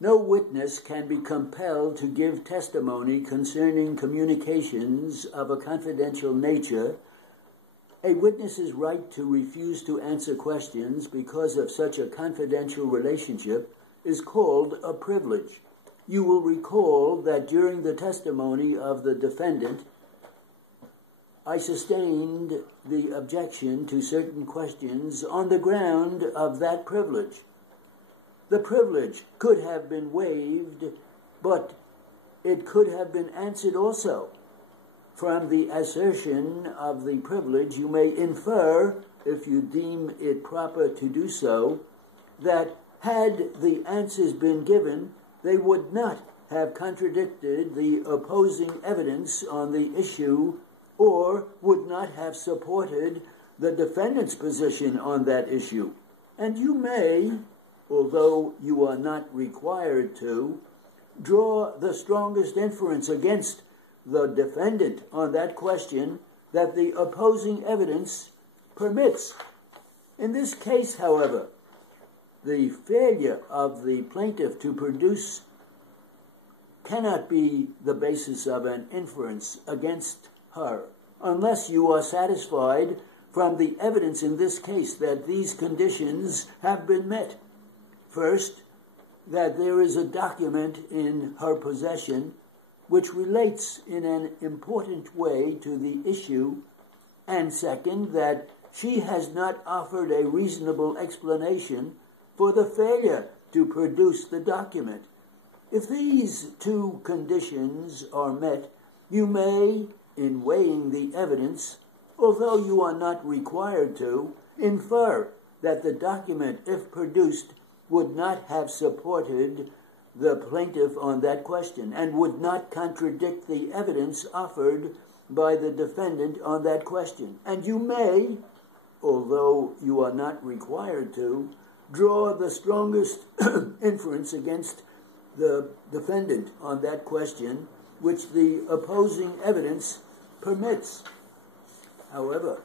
No witness can be compelled to give testimony concerning communications of a confidential nature. A witness's right to refuse to answer questions because of such a confidential relationship is called a privilege. You will recall that during the testimony of the defendant, I sustained the objection to certain questions on the ground of that privilege. The privilege could have been waived, but it could have been answered also. From the assertion of the privilege, you may infer, if you deem it proper to do so, that had the answers been given, they would not have contradicted the opposing evidence on the issue or would not have supported the defendant's position on that issue. And you may, although you are not required to, draw the strongest inference against the defendant on that question that the opposing evidence permits. In this case, however, the failure of the plaintiff to produce cannot be the basis of an inference against her, unless you are satisfied from the evidence in this case that these conditions have been met. First, that there is a document in her possession which relates in an important way to the issue, and second, that she has not offered a reasonable explanation for the failure to produce the document. If these two conditions are met, you may, in weighing the evidence, although you are not required to, infer that the document, if produced, would not have supported the plaintiff on that question and would not contradict the evidence offered by the defendant on that question. And you may, although you are not required to, draw the strongest inference against the defendant on that question, which the opposing evidence permits. However,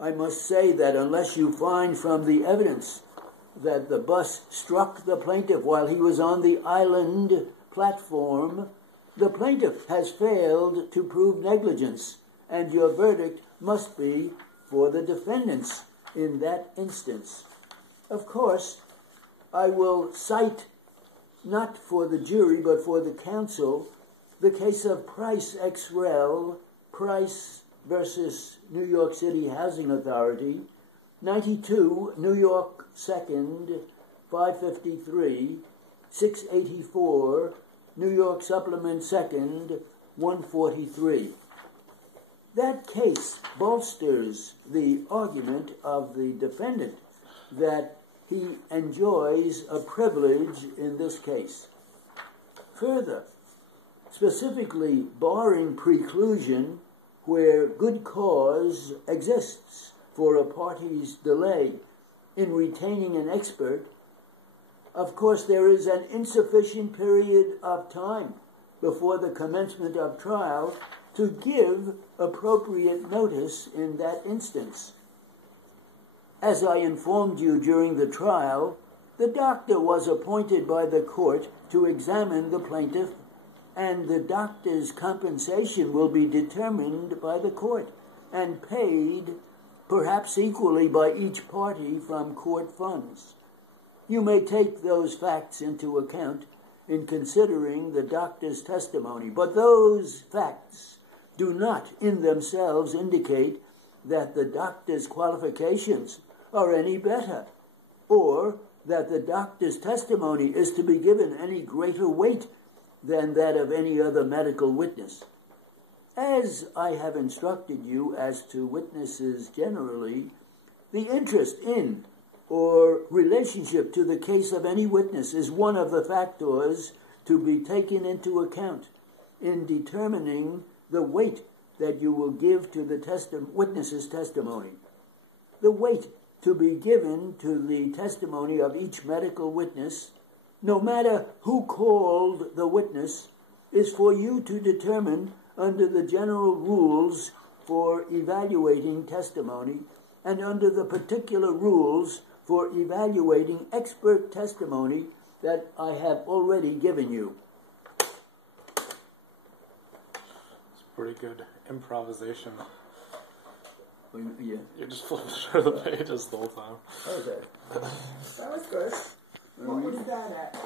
I must say that unless you find from the evidence that the bus struck the plaintiff while he was on the island platform, the plaintiff has failed to prove negligence, and your verdict must be for the defendants in that instance. Of course, I will cite, not for the jury but for the counsel, the case of Price ex rel, Price versus New York City Housing Authority, 92 New York 2nd, 553, 684, New York Supplement 2nd, 143. That case bolsters the argument of the defendant that he enjoys a privilege in this case. Further, specifically barring preclusion where good cause exists for a party's delay in retaining an expert, of course there is an insufficient period of time before the commencement of trial to give appropriate notice in that instance. As I informed you during the trial, the doctor was appointed by the court to examine the plaintiff, and the doctor's compensation will be determined by the court and paid perhaps equally by each party from court funds. You may take those facts into account in considering the doctor's testimony, but those facts do not in themselves indicate that the doctor's qualifications are any better, or that the doctor's testimony is to be given any greater weight than that of any other medical witness. As I have instructed you as to witnesses generally, the interest in or relationship to the case of any witness is one of the factors to be taken into account in determining the weight that you will give to the witness's testimony. The weight to be given to the testimony of each medical witness, no matter who called the witness, is for you to determine under the general rules for evaluating testimony and under the particular rules for evaluating expert testimony that I have already given you. It's pretty good improvisation. Yeah. You're just flipping through the pages the whole time. How was that? That was good. What was that at?